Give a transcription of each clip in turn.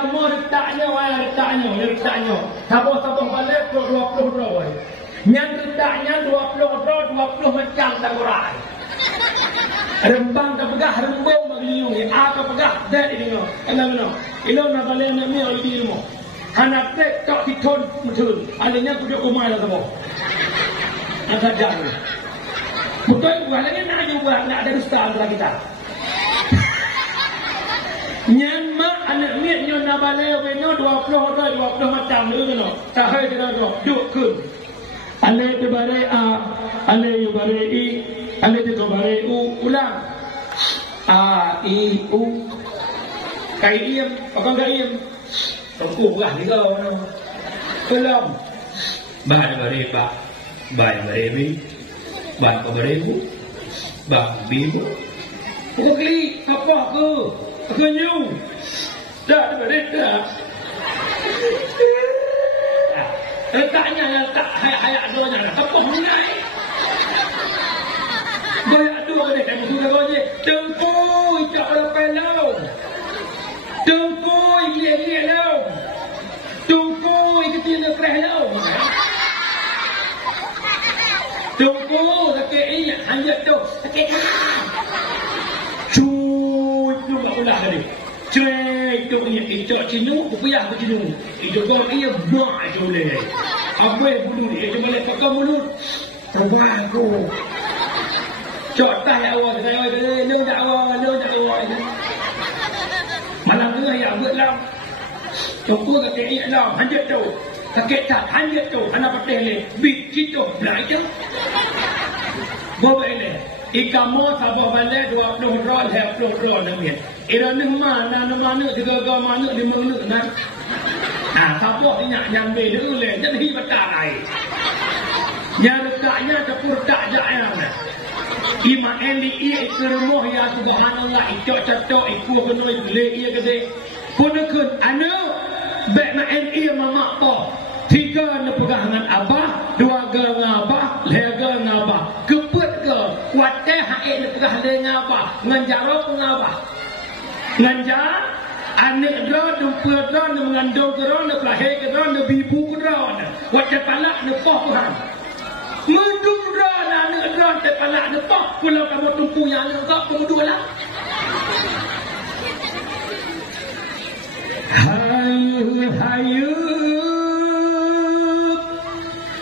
kamu letaknya. Sabah balik 20 roh. Yang letaknya 20 roh, 20 macam sakurai. Rembang ka pegah rembang magliung apa pegah dak ini no ana ilo na balen na mi oldi mo kana tek tok diton mutul alanya kuduk kumai la samo ada jago betul bukan lagi nak juga nak ada ustaz lagi kita nyan ma anak mi nyo na balen we no 20 macam ni no tak hai dia duk kun ale te bare a ale yu bare i ale te bare ulang a i u kai im con kai im tunggu buah ni kau no belum bare bare bi ba ko bare bu ba bi bu ko kli apa ke nyu dah bare dah letaknya tak hayak doanya tepung naik goyak dua ni kamu sudah goyak tengkui tak lepas lau tengkui gila lau tengkui kecil kerah lau tengkui sakit ini hanya tu sakit cuy tu tak ulah tadi cuy tu ni itu cinu upaya cinu itu kau ia buat itu le apa budu dia cuma le pakai mulut terbang aku cok tay awak saya le dak awak malam tu ya buat lam cukup ke ia lam hanya tu sakit tak hanya tu anak patih le bit gitu belai tu bawa ini ikamu sabah balik 20 roh 20 roh namanya ira ni mana tiga mana di mana nak sabah ni yang beda le jadi betai yang dekatnya capur tak jaya Ima eli ia ikremoh ya subhanallah ikut catok ikut kenoi le ia gede punakun anu bek ma en ia mama po tiga ne pegangan abah dua ga ngabah le ga ngabah keput ke kuat hae ne pegah le ngabah nganjarok ngabah nganjar ane dro dumpe dro ne mengandung dro ne lahir dro ne bibu dro ne wat palak ne poh Tuhan mendung drone anak drone terpalak depak kalau kamu tumpu yang anak kau kamu dua lah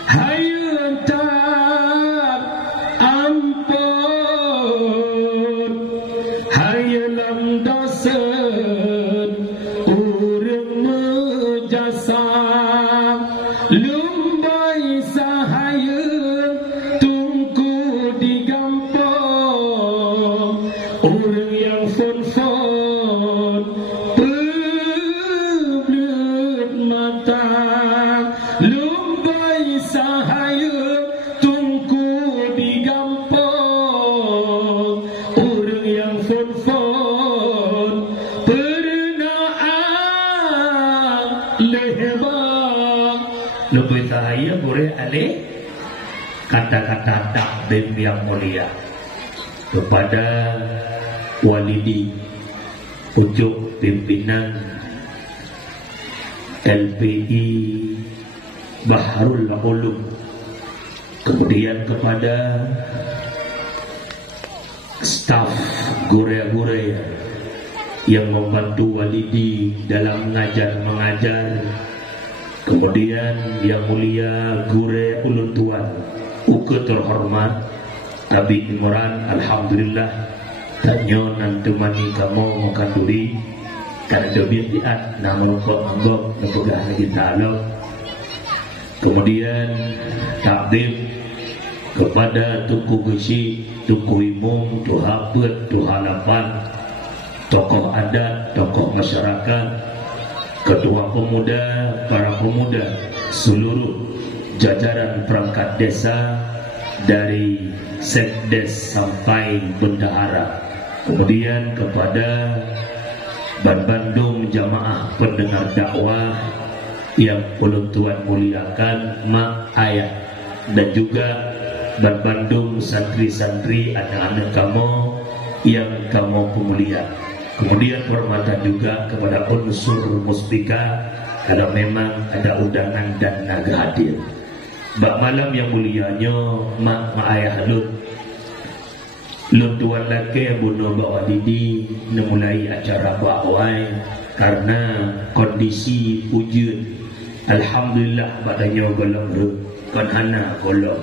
hayu tak ampun hayu lam dosen urang mejasa lumbai sahayu lebih saya boleh alih kata-kata takdim yang mulia kepada walidi pucuk pimpinan LPI Bahrul Ulum, kemudian kepada staf gure-gure yang membantu walidi dalam mengajar, kemudian yang mulia gure ulun tuan uke terhormat Nabi Imran, alhamdulillah tanyo nan temani kamu makan duri karena kebiasaan namun kok anggap nepegah lagi ta'ala. Kemudian takdim kepada Tuku Gesi, Tuku Imum, Tuha Pet, Tuha Lapan, tokoh adat, tokoh masyarakat, ketua pemuda, para pemuda, seluruh jajaran perangkat desa dari Sekdes sampai bendahara, kemudian kepada Bandung jamaah pendengar dakwah yang ulun tuan muliakan mak ayah, dan juga Bandung santri-santri anak-anak kamu yang kamu pemulia. Kemudian hormatan juga kepada unsur muspika kalau memang ada undangan dan naga hadir. Bak malam yang mulianya mak ayah Lun tuan laki bunuh bawa didi memulai acara bawai karena kondisi wujud. Alhamdulillah badannya golong kon hana golong.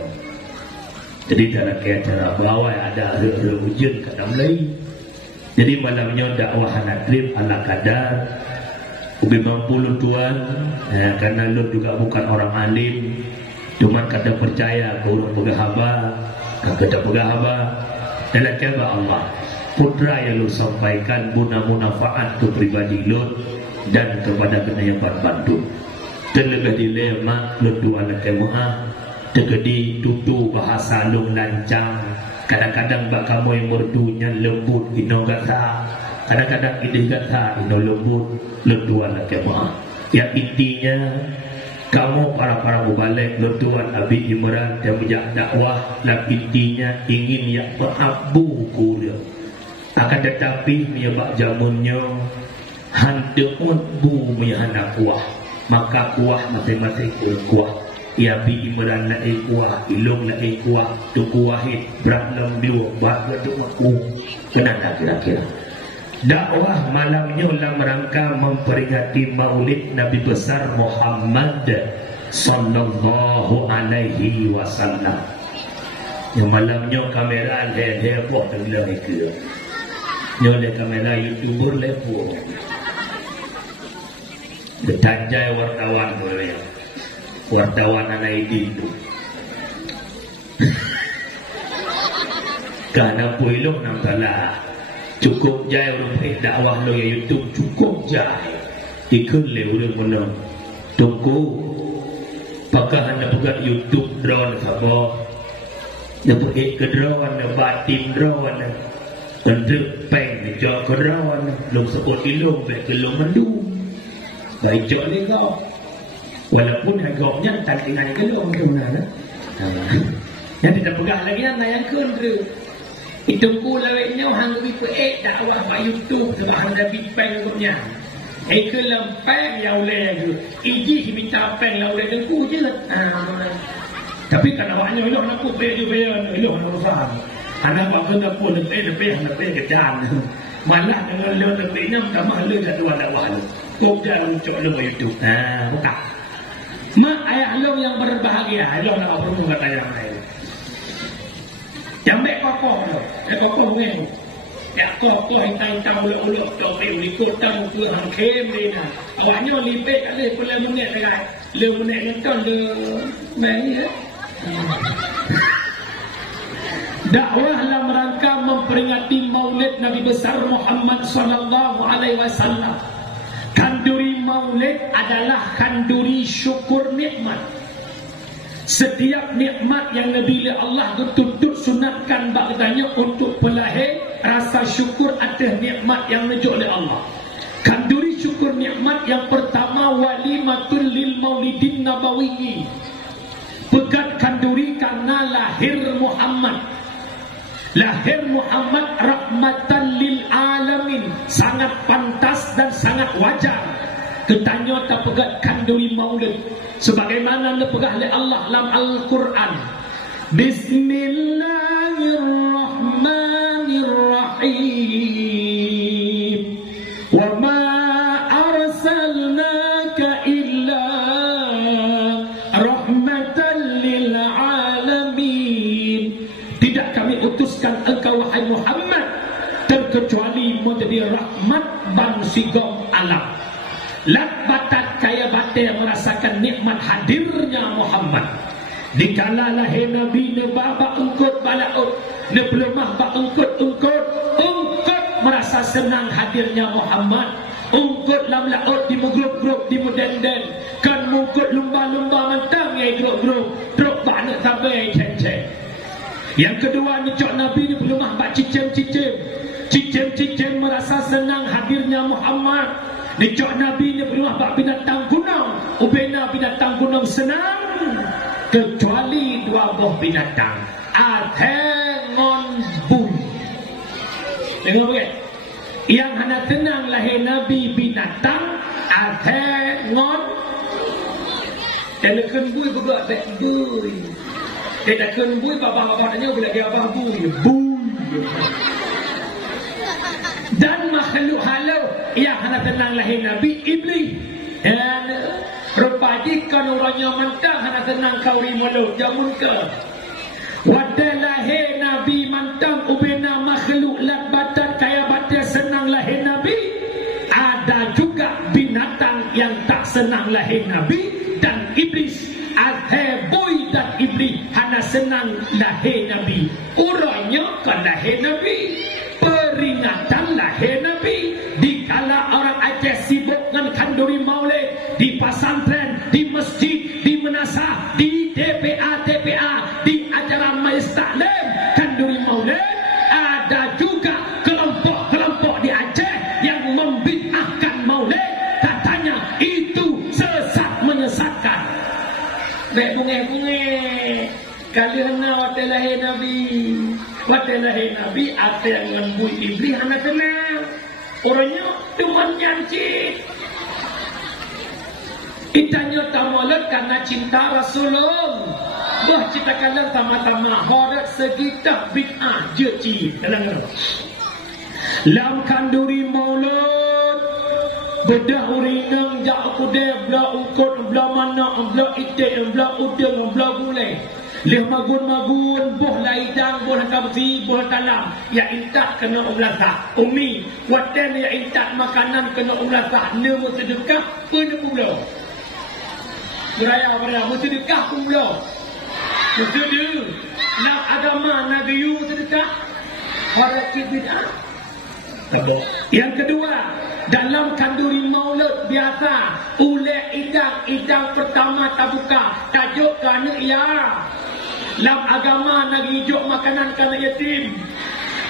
Jadi dalam acara bawai ada wujud kata mulai. Jadi malamnya dakwah nadrib ala kadar. Ubi mampu Lun tuan karena Lun juga bukan orang alim. Cuma kata percaya ke orang pegahaba, kata pegahaba dalam kata Allah. Putra yang Lun sampaikan guna manfaat ke pribadi Lun dan kepada kenayapan Bandung. Terlebih dilema Lun tuan kemuah terkedi tutu bahasa Lun lancang. Kadang-kadang bak kamu yang merdunya lembut ino gata, kadang-kadang ide gata ino lembut Lun tuan kemuah. Yang intinya kamu para mubalik Lun tuan Abi Imran yang menjadi dakwah dalam intinya ingin yang mengabu kuda. Akan tetapi menyebab jamunnya hanteun bu menyahana kuah. Maka kuah masing-masing kuah. Ya Abi Imran na kuah, ilong na kuah, tu kuahit berat lembiu, bahagia tu maku. Kenapa kira-kira? Dakwah malamnya dalam rangka memperingati Maulid Nabi besar Muhammad sallallahu alaihi wasallam. Yang malamnya kamera lepo terlalu ke. Nyole kamera YouTuber lepo. Detajai wartawan boleh. Wartawan anak itu. Karena puilung nampak cukup jaya orang dakwah lo ya YouTube cukup jaya ikut lewat mana tunggu pakai anda buka YouTube drone apa dapat ke drone batin drone dan peng jauh ke drone belum sebut ilung belum mandu baik jauh ni kau walaupun agaknya tak tinggal gelung tu mana yang tidak pegang lagi yang kau itu pula lawetnya hang lebih dakwah kat YouTube sebab hang dah bipeng punya. Ke lempeng yang oleh tu. Iji minta peng yang oleh tu je. Tapi kan awaknya elok nak pun bayar elok nak faham. Anak buat kena pun lebih kejan. Malah dengan lebih enam tambah le kat dua dakwah tu. Kau jangan ucap le YouTube. Buka. Mak ayah lo yang berbahagia, lo nak apa pun kata yang lain. Yang baik kokoh tu, kokoh ni. Ya kokoh hitam uluk tu ni kota tu hang kem ni nah. Awaknya lipek ada pula menit dekat. Le menit nonton le main ya. Dakwah dalam rangka memperingati Maulid Nabi besar Muhammad sallallahu alaihi wasallam. Kanduri Maulid adalah kanduri syukur nikmat. Setiap nikmat yang Nabi Allah tuntut sunatkan bagdanya untuk pelahir rasa syukur atas nikmat yang dijuk oleh Allah. Kanduri syukur nikmat yang pertama walimatul lil maulidin nabawiyyi. Pegat kanduri karena lahir Muhammad. Lahir Muhammad rahmatan lil alamin. Sangat pantas dan sangat wajar. Ketanya tak pegat kanduri maulid sebagaimana dipegah oleh Allah dalam Al-Quran. Bismillahirrahmanirrahim. Wa ma arsalnaka illa rahmatan lil alamin. Tidak kami utuskan engkau wahai Muhammad terkecuali menjadi rahmat bagi alam. Lakbatat kaya batin merasakan nikmat hadirnya Muhammad. Dikala lahir Nabi nebaba engkut balaut, neblemah ba engkut merasa senang hadirnya Muhammad. Engkut lam laut di grup-grup di mudenden, kan mungkut lumba-lumba mentang ya grup-grup, truk ba nak sampai ceng-ceng. Yang kedua ni cok Nabi ni belumah ba cicem-cicem. Cicem-cicem merasa senang hadirnya Muhammad. Dicok Nabi ni berumah bak binatang gunung. Ubena binatang gunung senang kecuali dua buah binatang. Atengon bui. Dengar apa? Yang hana tenang lahir Nabi binatang Athe ngon Dia bui berbuat baik bui Dia tak bui babah-babah tanya bila dia abah bui Dan makhluk halau yang hana tenang lahir Nabi Iblis. Dan rupanya kan orangnya mentang hana tenang kau rimulut jamun ke wadah lahir Nabi mantang ubena makhluk lat batat kaya batas senang lahir Nabi. Ada juga binatang yang tak senang lahir Nabi dan iblis. Adhe boy dan iblis hana senang lahir Nabi. Orangnya kan lahir Nabi. Peringatan lahir Nabi. Dikala orang Aceh sibuk dengan kanduri maulid di pasantren, di masjid, di menasah, di TPA, di acara majlis taklim kanduri maulid, ada juga kelompok-kelompok di Aceh yang membid'ahkan maulid, katanya itu sesat menyesatkan. Baik bunga-bunga kali hana wakil lahir Nabi, wakil lahir Nabi ada yang lembut iblis hana kenal orangnya teman janji. Itanya tamalat karena cinta Rasulullah. Bah cinta kalian tama-tama horat segitar bid'ah jeci dalam lam kanduri maulud bedah urinang jak kude bla ukut bla mana bla itik bla udeng bla gulai leh magun-magun boh laidang boh kabzi boh talam ya intak kena umlata umi waten ya intak makanan kena umlata nemu sedekah pun pula beraya sedekah pula sedekah nak agama nak gayu sedekah orang bid'ah. Yang kedua, dalam kanduri maulud biasa ulek idang pertama tak buka tajuk kerana ya dalam agama nak hijau makanan kerana yatim.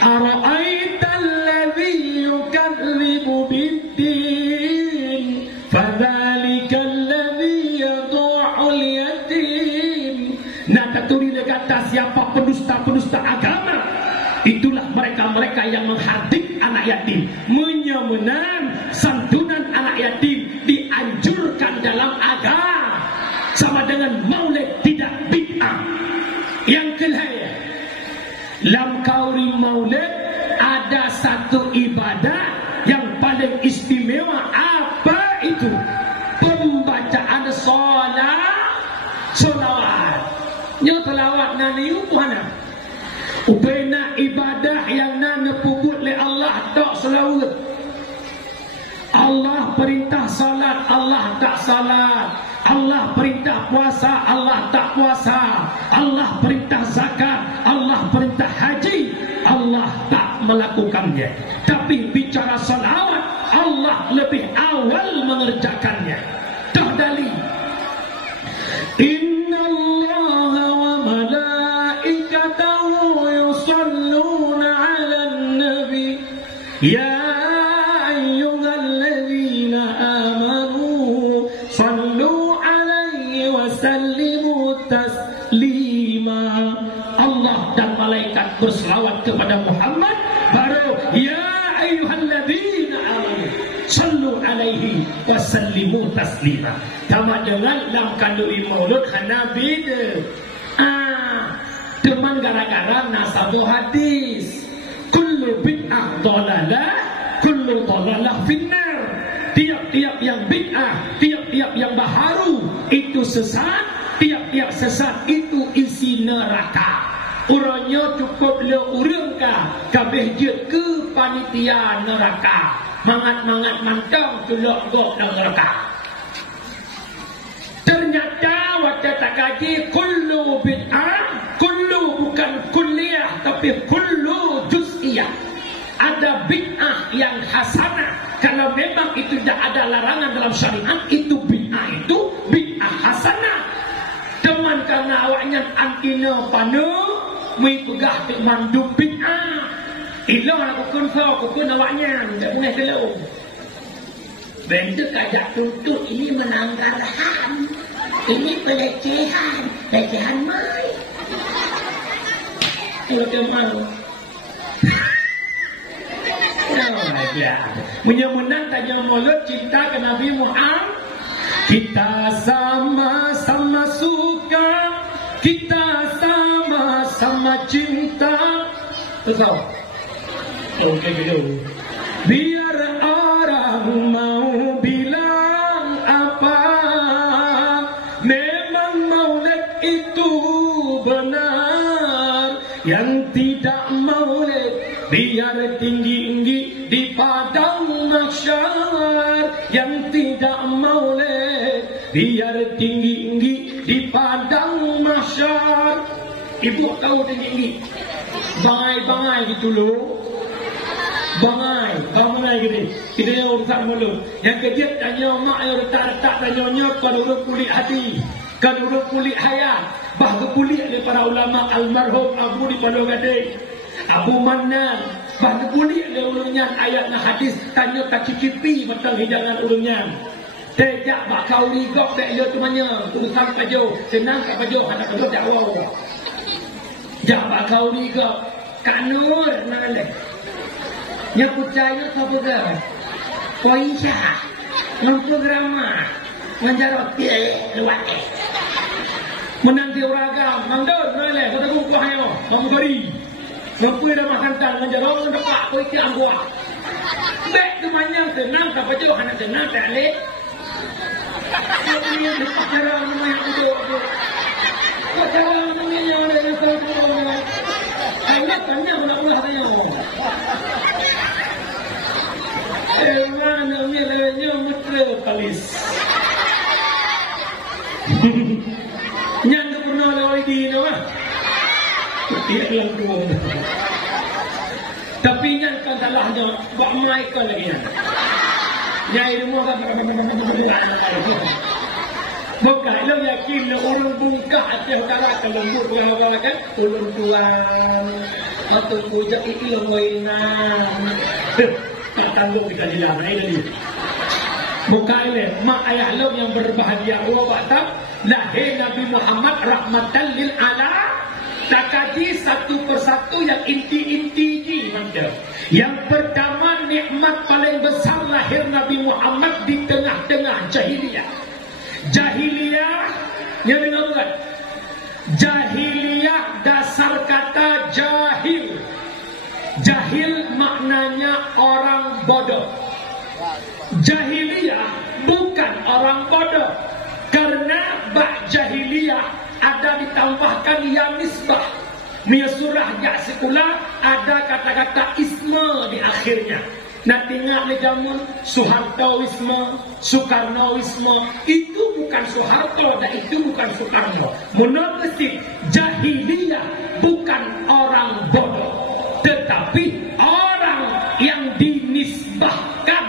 Ara'aital ladzi yukadzibu bid-din fadzalika alladzi yad'ul yatim. Nak taturi kata siapa pendusta-pendusta agama, itulah mereka-mereka yang menghardik anak yatim, menyemenan santunan anak yatim dianjurkan dalam agama sama dengan maulid tidak bid'ah. Yang kelima, dalam kauri maulid ada satu ibadah yang paling istimewa. Apa itu? Pembacaan solawat. Nyo selawat nani mana? Upena ibadah yang nana puput le Allah tak selawat. Allah perintah salat, Allah tak salat. Allah perintah puasa, Allah tak puasa. Allah perintah zakat, Allah perintah haji, Allah tak melakukannya. Tapi bicara salawat, Allah lebih awal mengerjakannya. Tahdali. Inna Allah wa malaikatahu yusalluna 'alan nabi ya ayyuhalladzina amanu sallu 'alaihi wa sallimu taslima. Allah dan malaikat berselawat kepada Muhammad, baru ya ayyuhalladzina amanu sallu 'alaihi wa sallimu taslima. Sama dengan dalam kandungan maulud hana beda. Teman gara-gara nasabu hadis. Kullu bid'ah dhalalah, kullu dhalalah finnar. Tiap-tiap yang bid'ah, tiap-tiap yang baharu itu sesat, tiap-tiap sesat itu isi neraka. Urangnya cukup le urangka kabeh je ke panitia neraka. Mangat-mangat mantang tulok gok dalam neraka. Ternyata waktu tak kaji kullu bid'ah, kullu bukan kulliyah tapi kullu juz'iyah. Ada bid'ah yang hasanah. Kalau memang itu tidak ada larangan dalam syariat, itu bid'ah hasanah. Teman karena awaknya antina panu, mui pegah tik mandub bid'ah. Ilah nak kukun kau, kukun awaknya, tak pernah keluk. Benda kajak tuntut ini menanggar ham. Ini pelecehan mai. Kalau kau mau. Ya. Menyemenang tanya mulut cinta ke Nabi Muhammad. Kita sama-sama suka, kita sama-sama cinta. Tahu? Okey gitu. Biar orang mau bilang apa, memang maulid itu benar. Yang tidak maulid biar tinggi-tinggi di padang mahsyar. Yang tidak maulid biar tinggi-tinggi di padang mahsyar. Ibu tahu tinggi-tinggi? Bangai-bangai gitu loh. Bangai gini. Kita yang urusan malu. Yang kejap tanya mak yang retak-retak tanya kalau urut kulit hati, kalau urut kulit hayat. Bahasa kulit dari para ulama almarhum Abu di Palo Gading, Abu Manan. Bahasa kulit dari ulunnya ayat dan hadis tanya tak cicipi matang hidangan ulunnya. Tejak bakau rigok tak dia tu mana urusan kajo senang kat kajo anak kajo dakwah. Jak bakau rigok kanur mana yang percaya kau program Koisha yang programa menjarot lewat menanti ragam mangdon mana kau tunggu kau hayo kamu beri mampu dah makan tan menjarot mendapat kau itu anggota baik tu banyak senang kau baca anak senang tak leh ini lepas cara mana yang tu cara mana yang ada sesuatu tanya ulah tanya mana nilainya metropolis. Nyanda pernah lawai di ini mah. Tidak langsung. Tapi nyanda salahnya buat mereka lagi ya. Nyai rumah kan. Bukan lo yakin lo orang bungkak atas darah kalau lembut orang kan ulun tuang atau puja itu yang mainan. Tak tanggung kita dilarang ini. Bukan ini mak ayah lo yang berbahagia. Wabata lahir Nabi Muhammad rahmatan lil ala. Tak kaji satu persatu yang inti-inti ni macam. Yang pertama nikmat paling besar lahir Nabi Muhammad di tengah-tengah jahiliyah. Jahiliyah yang dengar bukan? Jahiliyah dasar kata jahil. Jahil maknanya orang bodoh. Jahiliyah bukan orang bodoh. Karena bak jahiliyah ada ditambahkan yang nisbah. Mia surah jak sekolah ada kata-kata isma di akhirnya. Nak tengok ni jamu Soehartoisme, Soekarnoisme. Itu bukan Soeharto dan itu bukan Soekarno. Menurut jahiliyah bukan orang bodoh, tetapi orang yang dinisbahkan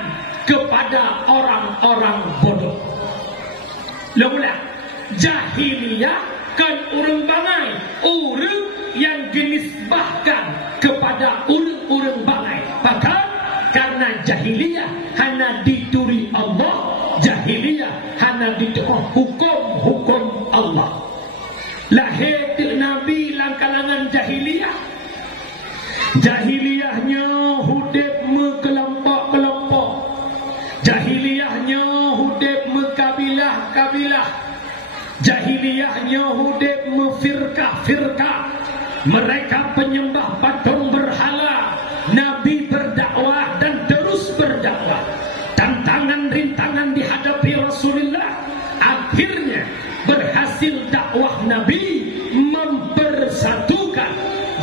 kepada orang-orang bodoh. Lepas jahiliyah kan orang bangai, orang yang dinisbahkan kepada orang-orang bangai. Bahkan karena jahiliyah hanya dituri Allah, jahiliyah hanya dituri hukum Allah. Lahir Nabi dalam kalangan jahiliyah. Jahiliyahnya hudib kelompok-kelompok. Jahiliyahnya hudib kabilah-kabilah. Jahiliyahnya hudib firqah-firqah. Mereka penyembah patung berhala. Nabi berdakwah dan terus berdakwah. Tantangan rintangan dihadapi Rasulullah. Akhirnya berhasil dakwah Nabi mempersatukan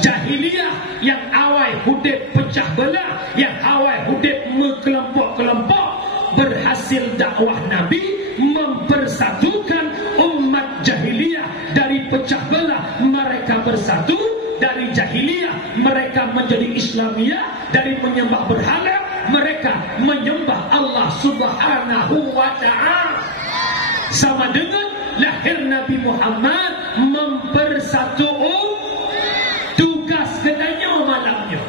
jahiliyah yang awal hudib pecah belah, yang awal hudib kelompok-kelompok. Berhasil dakwah Nabi mempersatukan umat jahiliyah dari pecah belah. Mereka bersatu dari jahiliyah, mereka menjadi Islamiyah. Dari menyembah berhala, mereka menyembah Allah Subhanahu wa ta'ala. Sama dengan lahir Nabi Muhammad mempersatu tugas katanya malamnya.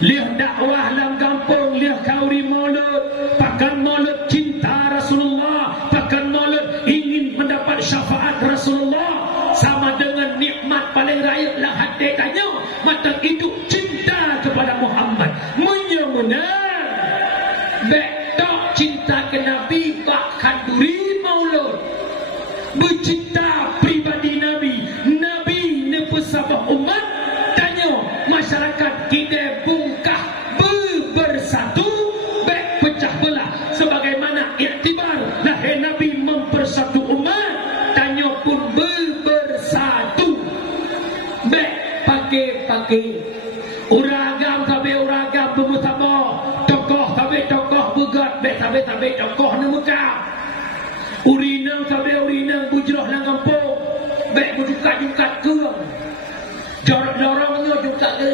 Lihat dakwah dalam kampung, lihat kauri maulud, pakan maulud cinta Rasulullah, pakan maulud ingin mendapat syafaat Rasulullah. Sama dengan nikmat paling raya dalam hati tanya, mata hidup cinta kepada Muhammad. Menyemunar Nabi bakkan duri maulud bercita pribadi Nabi. Nabi nepesabah umat tanya masyarakat kita bungkah bersatu baik pecah belah sebagaimana iktibar lahir Nabi mempersatu umat. Tanya pun bersatu baik pakai uragam sampai uragam bermusabah, tokoh sampai tokoh begat baik sampai tokoh ni Mekah, urinang sampai urinang bujrah nang kampung baik berjukat-jukat keung jorok-joroknya jukat ke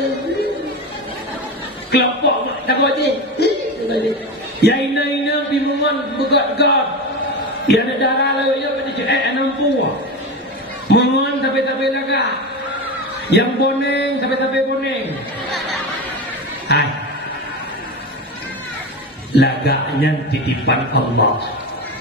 kelompok tak boleh ya ina bimungan begat-gat ya ada darah lalu ya pada cek nampu menguan sampai lagak yang boneng sampai boneng. Hai lagaknya titipan Allah.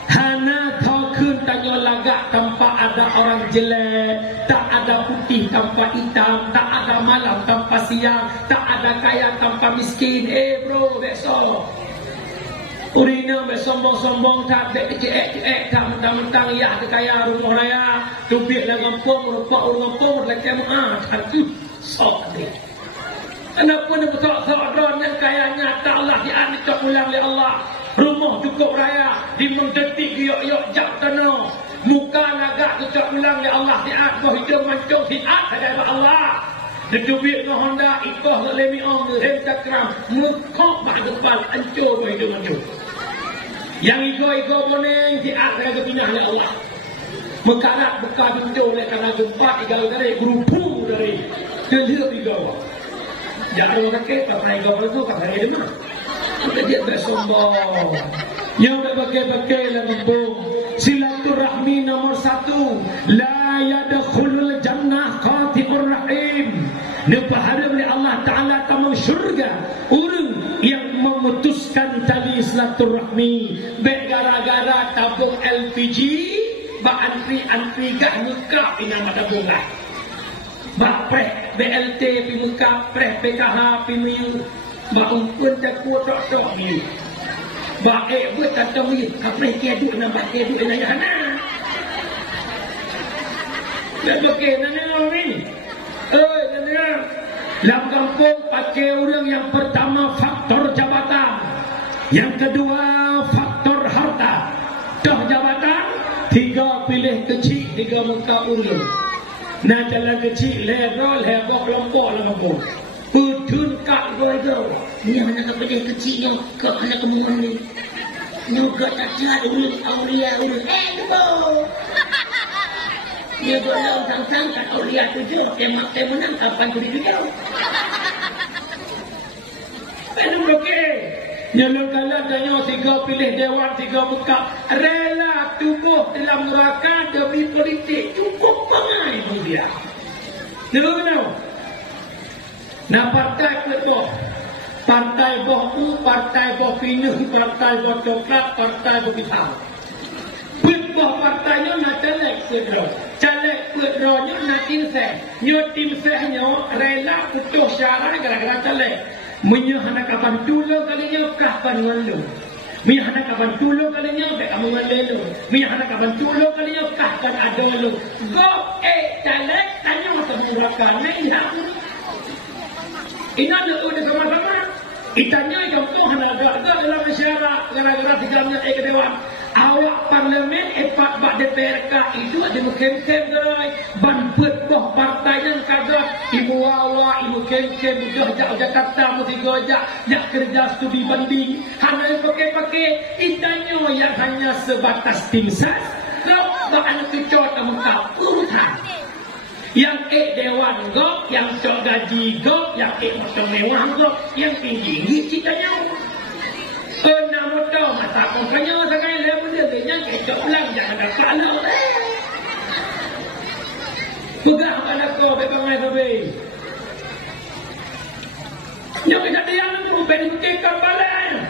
Hana takun tanya lagak tanpa ada orang jelek, tak ada putih tanpa hitam, tak ada malam tanpa siang, tak ada kaya tanpa miskin. Bro, besok urina bersombong-sombong tak cek tak mentang-mentang ya kaya rumah raya tubik lah kampung rupak orang kampung lagi tak sok ni. Kenapa ni betul-betul yang kayanya tak Allah dianik tak ulang oleh Allah. Rumah cukup raya di mendetik yok-yok jak tanah. Muka lagak tak ulang oleh Allah dianik kau hidup mancung hiat ada Allah. Ditubik ke Honda ikoh lemi om rem takram mukok mak depan hancur kau hidup mancung. Yang iko boneng hiat ada pindah oleh Allah. Mekarat buka pintu oleh karena gempa igal dari berupung dari kelihap igal. Jangan orang kek tak pernah igal itu tak pernah dengar. Dia bersombong. Yang berbagai-bagai lah kampung. Silaturahmi nomor 1. La yadkhulul jannah qati'ur rahim. Dipahala oleh Allah Ta'ala tamam syurga orang yang memutuskan tali silaturahmi. Baik gara-gara tabung LPG ba antri gak nikah ina tabung lah. Ba preh BLT pi muka preh PKH pi miu. Ba umpun tak kuat tok miu. Ba buat tak miu kapreh ke duk na ba ke duk na yana. Dah okey nana ni. Nana. Dalam kampung pakai orang yang pertama faktor jabatan. Yang kedua faktor harta. Dah jabatan 3 pilih kecil 3 muka urang. Nah jalan kecil lero kelompok lah kampung. Udun kak goyo. Ni anak pilih kecil yang ke anak kemungan ni. Juga tak ada ulang aulia ulang. Go. Dia boleh sang-sang kat aulia tujuh. Kemak menang kapan tu dia. Ada okey. Nyalon kala tanya 3 pilih dewan 3 muka rela tubuh dalam neraka demi politik cukup bangai pun dia. Dengar tahu? Nah partai ketua, partai boh partai boh pinus, partai boh coklat, partai boh hitam. Boh partainya nak caleg kedua, caleg keduanya nak tim seh, tim sehnya rela putus syarat gara-gara caleg. Menyahana kapan tulo kalinya kapan ngalo. Menyahana kapan tulo kalinya baik kamu ngalo. Menyahana kapan tulo kalinya kapan ada lo. Go caleg tanya masa murakan ni dah. Ini ada sama-sama. Itanya kampung hana ada dalam masyarakat gara-gara tigamnya dewan. Awak parlimen bak DPRK itu ada kem-kem gerai banpet boh partai yang kagak ibu awa ibu kem-kem udah Jakarta mesti gojak jak kerja studi banding hanya pakai itanya yang hanya sebatas tim ses lo bak anak kecot muka urusan yang dewan gok yang cok gaji gok yang motor mewah gok yang tinggi citanya nama tahu mata pokoknya sekarang lepas dia yang kecok ulang jangan ada kala pegang pada kau bebangai babe yang kejadian itu berhentikan balik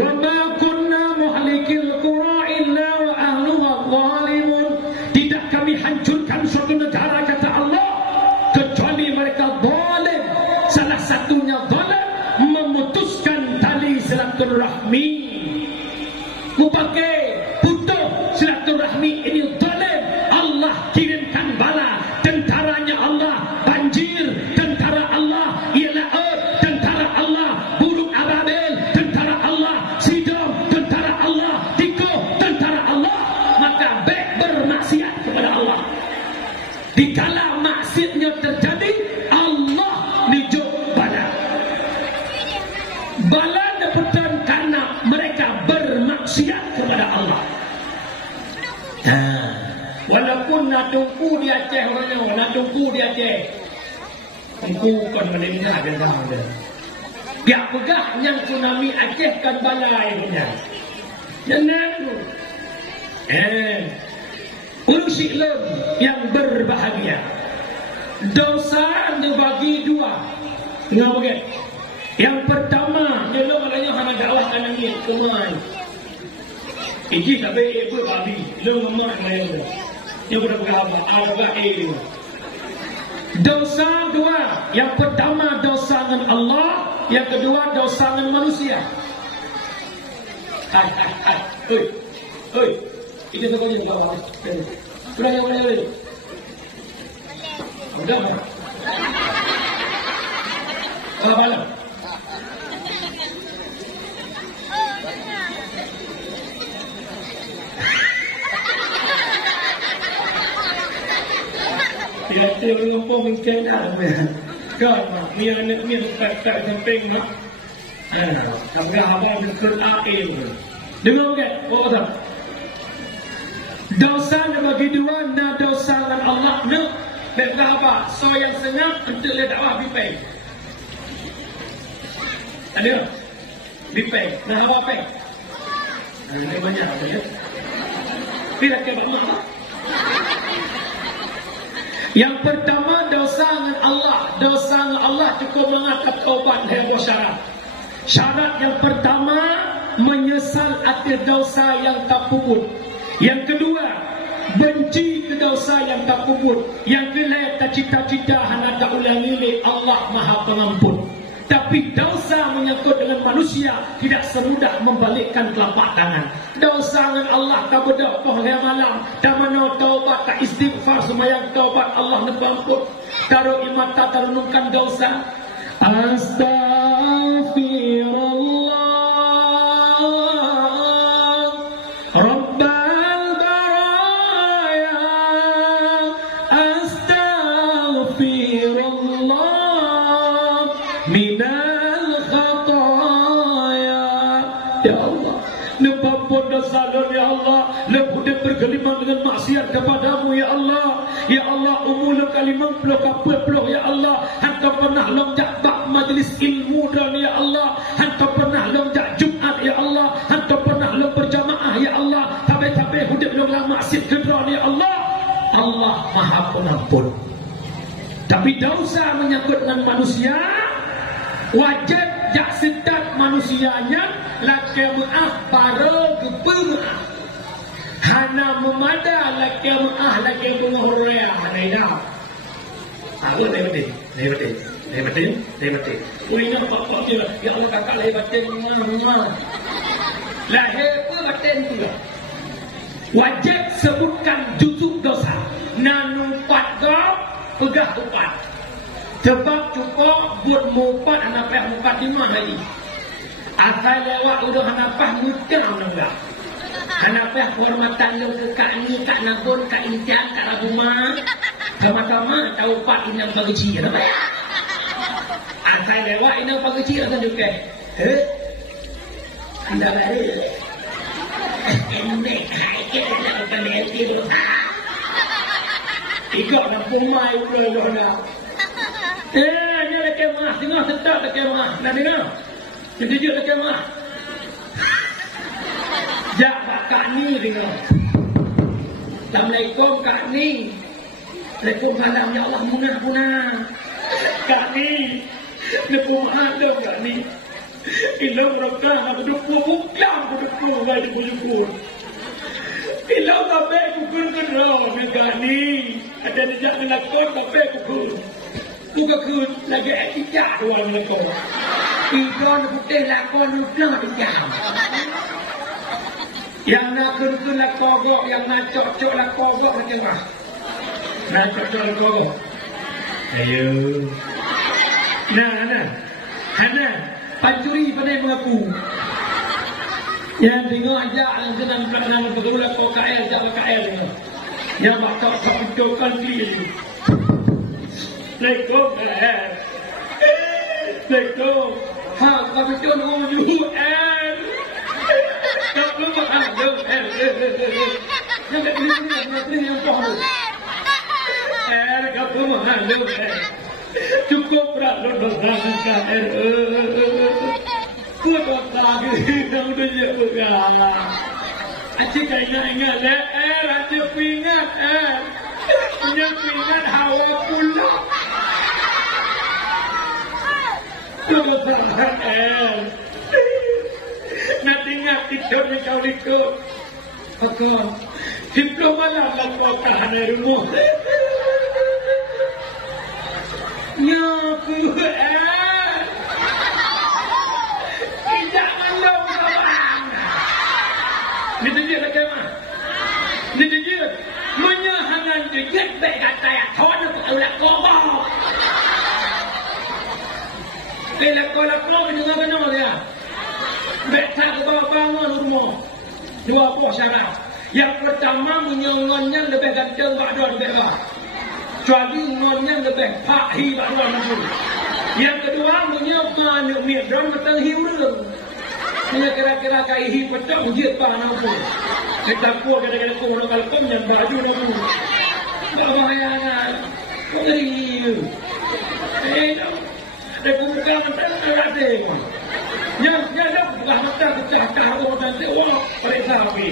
wa ma kunna muhlikil qura illa wa ahluha zalimun. Tidak kami hancurkan suatu negara kata Allah kecuali mereka zalim. Salah satunya zalim memutuskan tali silaturahmi. pakai putus silaturahmi ini zalim. Allah kirimkan bala, tentaranya Allah banjir, tentara Allah ialah tentara Allah burung ababil, tentara Allah Sidom, tentara Allah tikus, tentara Allah. Maka baik bermaksiat kepada Allah. Dikala maksiatnya terjadi, Allah nijuk bala. Bala dapatan karena mereka bermaksiat kepada Allah. Walaupun nak tunggu di Aceh orangnya, nak tunggu di Aceh, tunggu kan meninggal dan ada. Dia pegah yang tsunami Aceh kan balai punya. Jangan tu. Urusi lem yang berbahagia. Dosa dibagi dua. Kenapa ke? Yang pertama, dia lo katanya hana dakwah kan ni, kemai. Iki tak baik babi, lo ngomong lain tu. Dia sudah berapa? Agak dosa dua. Yang pertama dosa dengan Allah, yang kedua dosa dengan manusia. Oi. Ini tu kau bawa. Sudah yang mana lagi? Sudah. Malam. Dia lupa mungkin dah. Kan, ni anak ni tak samping nak. Sampai abang berkata air. Dengar ke? Oh tak. Dosa nak bagi dua, nak dosa dengan Allah nak. Berkata apa? So yang senang untuk le dakwah bipeng. Ada? Bipeng. Nah apa peng? Ini banyak apa ya? Tidak ke banyak. Yang pertama dosa dengan Allah. Dosa dengan Allah cukup mengangkat taubat dan bersyarat. Syarat yang pertama menyesal atas dosa yang tak puput. Yang kedua benci ke dosa yang tak puput. Yang kelima tak cita-cita hendak tak ulangi Allah Maha Pengampun. Tapi dosa menyangkut dengan manusia tidak semudah membalikkan telapak tangan. Dosa dengan Allah tak berdoa yang malam, tak mana taubat, tak istighfar semayang taubat Allah mengampun. Taruh iman tak renungkan dosa. Astaghfirullah Rabbal baraya. Astaghfirullah minal khataya. Ya Allah, nepampun dosa ya Allah, leput bergelimang dengan maksiat kepadamu ya Allah. Ya Allah, umul kalimang puluh kapal puluh ya Allah. Hantar pernah lonjak bak majlis ilmu dan ya Allah. Hantar pernah lonjak Jumat ya Allah. Hantar pernah long berjamaah ya Allah. Tapi hidup long lama maksiat kedron ya Allah. Allah Maha Pengampun. Tapi dosa menyangkut dengan manusia, wajib jak sedat manusianya laki maaf para kepemaaf. Hana memada laki maaf laki pengorea hana. Apa dia betul? Oh ini apa dia? Ya Allah kakak lahir batin lahir apa batin tu lah. Wajib sebutkan juzuk dosa. Nanupat kau pegah upat. Sebab cukup buat mupat anak peh mupat di mana lagi. Asal lewat udah anak peh mudah enggak. Anak peh hormatan lu ke kak ni, kak nabun, kak intian, kak rabuma. Sama-sama tahu pak ini yang bagi cia apa ya. Asal lewat ini yang bagi cia kan juga. Anda lari. Enek hai ke nak peneliti tu. Ikut nak pumai udah dah. Ni lagi mah, tengok sedap lagi mah. Nak dengar? Sejujur lagi mah. Jak kak ni dengar. Assalamualaikum kak ni. Waalaikumsalam ya Allah munah. Kak ni. Lepas ada kak ni. Ilau rakah nak berdukung bukan berdukung lagi berdukung. Ilau sampai kukun kenal kak ni. Ada dijak melakon sampai kukun. Juga ke lagi etika dua melakon. Ikon putih lakon udah dijam. Yang nak kun lah kogok, yang nak cok lah kogok macam mana? Nak cok lah kogok. Ayo. Nah. Hana, pancuri pandai mengaku. Yang tengok ajak yang senang belakang bergerak kau KL, ajak KL. Yang bakal hidupkan diri. Lekong KL. Lekong. Ha, kau betul orang dulu KL. Tak perlu makan KL. Yang tak boleh yang tahu. KL kau perlu makan KL. Cukup berat dosa KL. Kau tak lagi dah udah jauh. Acik ingat le, acik ingat punya ingat hawa pula. Kau tak nak ingat tidur kau ikut. Aku tidur malam lah kau tahan rumah. Nyaku tidak malam kawan. Ni dia nak kemana? Ni dia menyahangan dia baik kata ya thon aku ulat kobok. Bila kau mendengar benar dia. Baik tak bangun rumah. Dua buah syarat. Yang pertama menyongonnya lebih ganteng bakdo lebih bah. Kecuali ngonnya lebih pakhi bakdo macam. Yang kedua menyokong nak midron betul hiurung. Punya kira-kira kai hi petang je pa nampu. Kita kuat kadang-kadang kau nak kalkom yang baju nampu. Tak bahayangan. Kau ngeri. Dia buka mata ada. Yang ada bukan mata kecah orang nanti orang periksa api.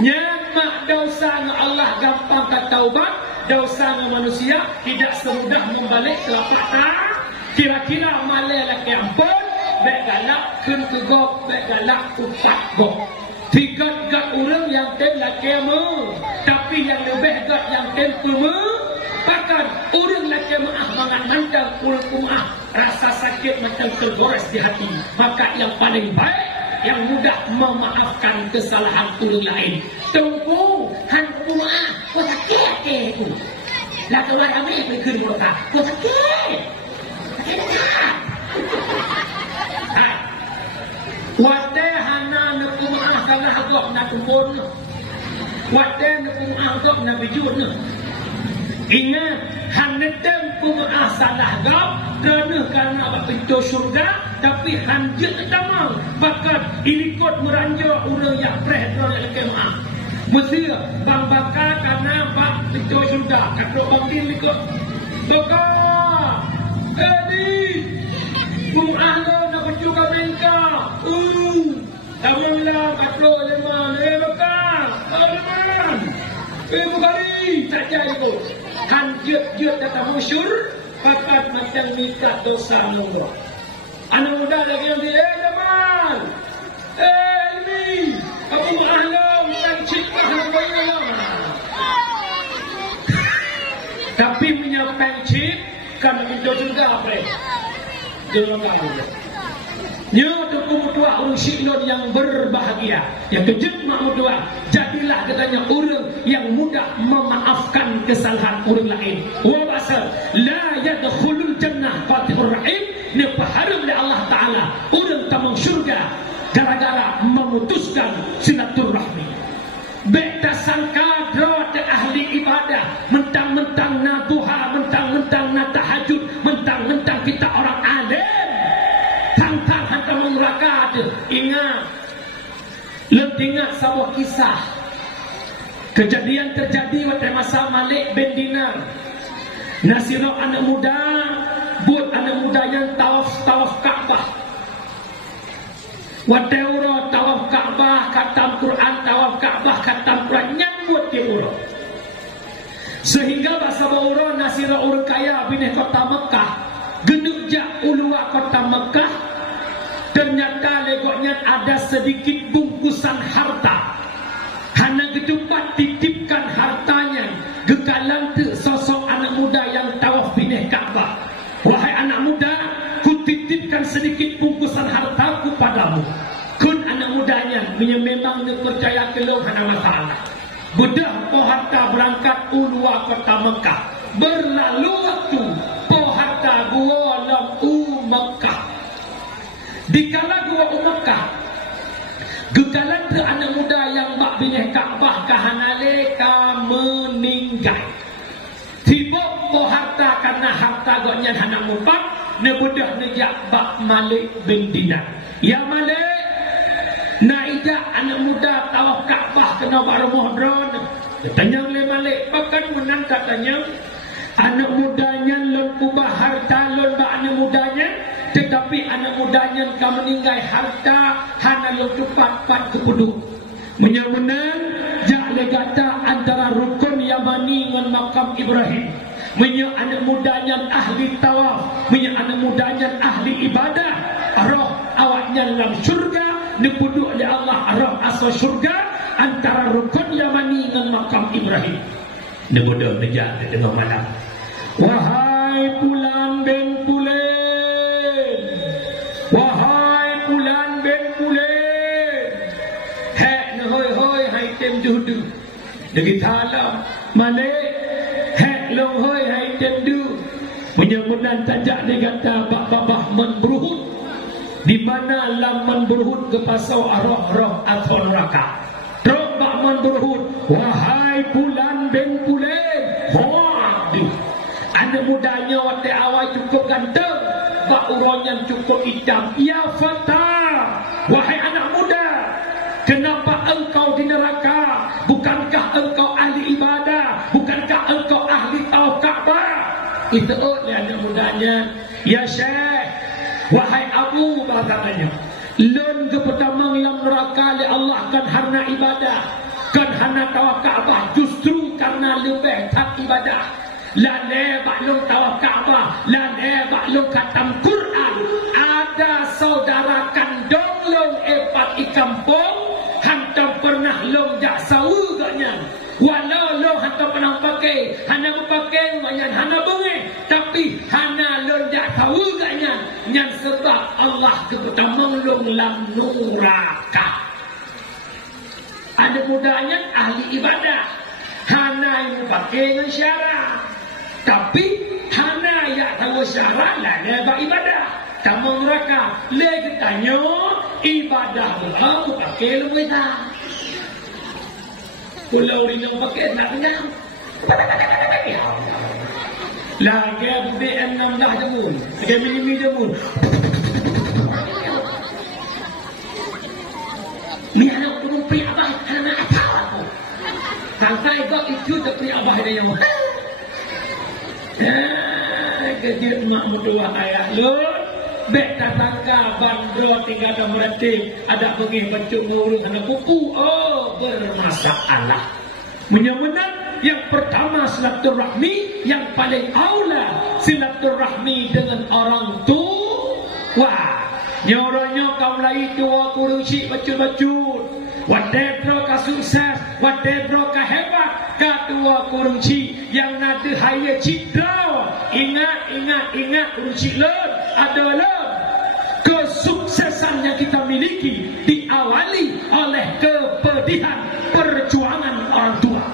Nyamak dosa Allah gampang kata taubat, dosa manusia tidak semudah membalik telapak tangan. Kira-kira malai laki ampun, baik galak kun kegop, baik galak utak gop. Tiga gat orang yang tem laki mu, tapi yang lebih gat yang tem pemu. Bahkan orang laki maaf mangat mandang ulku maaf, rasa sakit macam tergores di hati. Maka yang paling baik, yang mudah memaafkan kesalahan orang lain. Tunggu, han maaf, kau sakit ke tu? Lah tu lah kami yang berkiri kota, kau sakit. Wate hana nak maaf kalau agak nak kumpul. Wate nak maaf agak nak bijur. Ingat, hana tempu maaf salah agak kerana abang pintu syurga, tapi hanjil tamang. Bahkan ini kot meranjau orang yang perhatian lagi maaf. Mesti bang bakar karena bang pintu syurga. Kalau bang din ikut, dokar. Jadi, Ahlo nak berjuga mereka. Tahulah katlo leman, bakar, leman. Bukari tak jadi pun. Kan jet datang musyur, pakat macam nikah dosa Allah. Anak muda lagi yang dia, leman. Ini, aku ahlo tak cipta Allah. Tapi menyampaikan cip. Kan itu juga apa? Jangan tahu. Nya tuku tua orang syilon yang berbahagia, yang kejut mak tua. Jadilah katanya orang yang mudah memaafkan kesalahan orang lain. Wa basal la yadkhulul jannah fatihur rahim. Ni paharum oleh Allah Taala orang tamang syurga gara-gara memutuskan silaturahmi. Beta sangka drot ahli ibadah, mentang-mentang na duha, mentang-mentang na tahajud, mentang-mentang kita orang alim. Tang-tang hantar neraka tu. Ingat, ingat sebuah kisah. Kejadian terjadi pada masa Malik bin Dinar. Nasirah anak muda, buat anak muda yang tawaf Ka'bah. Wadeuro tawaf Ka'bah, khatam Quran, tawaf Ka'bah, khatam Quran, nyambut di uro. Sehingga bahasa bauro nasira orang kaya binih kota Mekah, genukja ulua kota Mekah, ternyata legoknya ada sedikit bungkusan harta. Hana ketupat titipkan hartanya, gegalan tu sosok anak muda yang tawaf binih Ka'bah. Wahai anak muda, ku titipkan sedikit bungkusan hartaku padamu. Kun anak mudanya memang dia percaya kelong hana masalah. Budak poharta berangkat ulua kota Mekah. Berlalu waktu poharta gua lam Mekah. Dikala gua Mekah, gegalan ke anak muda yang bak binih Kaabah kahanale ka meninggal. Tiba poharta karena harta goknya hana mupak, ne budak ne jak bak Malik bin Dinar. Ya Malik, nak ijak anak muda tawaf Kaabah kena baru Ramadan. Tanya oleh Malik, bahkan menang katanya anak mudanya lon kubah harta lon ba anak mudanya, tetapi anak mudanya ka meninggal harta hana lon tupat kepuduk. Menang jak legata antara rukun Yamani dengan makam Ibrahim. Anak mudanya ahli tawaf, anak mudanya ahli ibadah. Roh awaknya dalam syurga, dipuduk oleh Allah roh asal syurga antara rukun Yamani dengan makam Ibrahim. Dia bodoh nejak dia dengar malam. Wahai Pulan bin Pulen, wahai Pulan bin Pulen, hek ne hoi hoi hai tem judu. Degi salam Malik, hek long hoi hai tem du. Menyemunan tajak dia kata bak-bak menberuhut. Di mana laman berhut ke pasau roh-roh atau neraka. Terus bakman berhut, wahai Pulan bin Pulen. Waduh, anak mudanya waktu awal cukup ganteng, bak uronya cukup hitam. Ya Fatah, wahai anak muda, kenapa engkau di neraka? Bukankah engkau ahli ibadah? Bukankah engkau ahli tawaf Ka'bah? Itu oleh anak mudanya, ya Syekh, wahai Abu, katanya, lon ke pertama yang neraka oleh Allah kan harna ibadah, kan hana tawaf Ka'bah, justru karena lebih tak ibadah. Lan baklong tawaf Ka'bah, lan baklong khatam Quran. Ada saudara kandung long epat ikampung, hantam pernah long jak sawu gaknya. Walau long hantam pernah pakai, hana pakai manyan hana bengi, tapi hana long jak sawu gaknya. Yang sebab Allah kepertama long lam neraka. Ada mudanya ahli ibadah, hana yang pakai dengan syarat, tapi hana yang tahu syarat lah dia beribadah. Tamu neraka lagi tanya ibadah aku pakai lebih tak. Kalau orang pakai nak kenyang, lagi BM 16 jemun, lagi mini jemun. Ni anak turun pria abah, anak tahu aku. Kalau saya buat itu tak pria abah dia yang mahal. Kecil mak mertua ayah lu, bek tatangka bandro tinggal ada meratik, ada pergi bacuk ngurus anak pupu. Oh, bermasalah. Menyemenang yang pertama silaturahmi, yang paling aula silaturahmi dengan orang tua. Nyoranya kau mulai tua kurung cik bacut-bacut. Wadedro ka sukses, wadedro ka hebat, ka tua kurung cik yang nada haya cidra. Ingat kurung cik lon adalah kesuksesan yang kita miliki diawali oleh kepedihan perjuangan orang tua.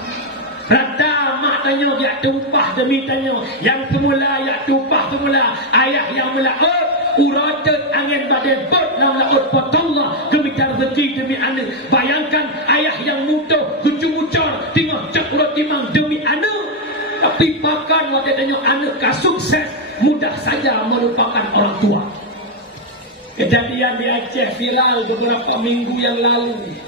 Rada mak tanya yak tumpah demi tanya, yang semula yak tumpah semula, ayah yang melaut uratet angin badai bot dalam laut potonglah demi rezeki demi anak. Bayangkan ayah yang muda kucu-mucor tengok cek urat timang demi anak, tapi bahkan waktu tanya anak ka sukses mudah saja melupakan orang tua. Kejadian di Aceh viral beberapa minggu yang lalu.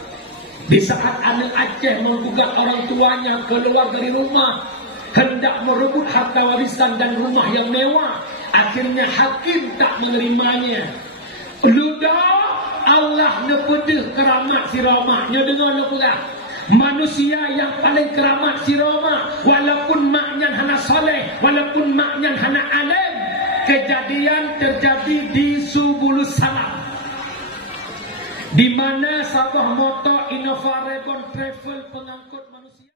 Di saat anak Aceh menggugat orang tuanya keluar dari rumah, hendak merebut harta warisan dan rumah yang mewah, akhirnya hakim tak menerimanya. Ludah Allah nepedih keramat si Roma. Dia dengar nak manusia yang paling keramat si Roma, walaupun maknya hana soleh, walaupun maknya hana alim. Kejadian terjadi di Subulus Salam, di mana sebuah motor Innova Reborn Travel pengangkut manusia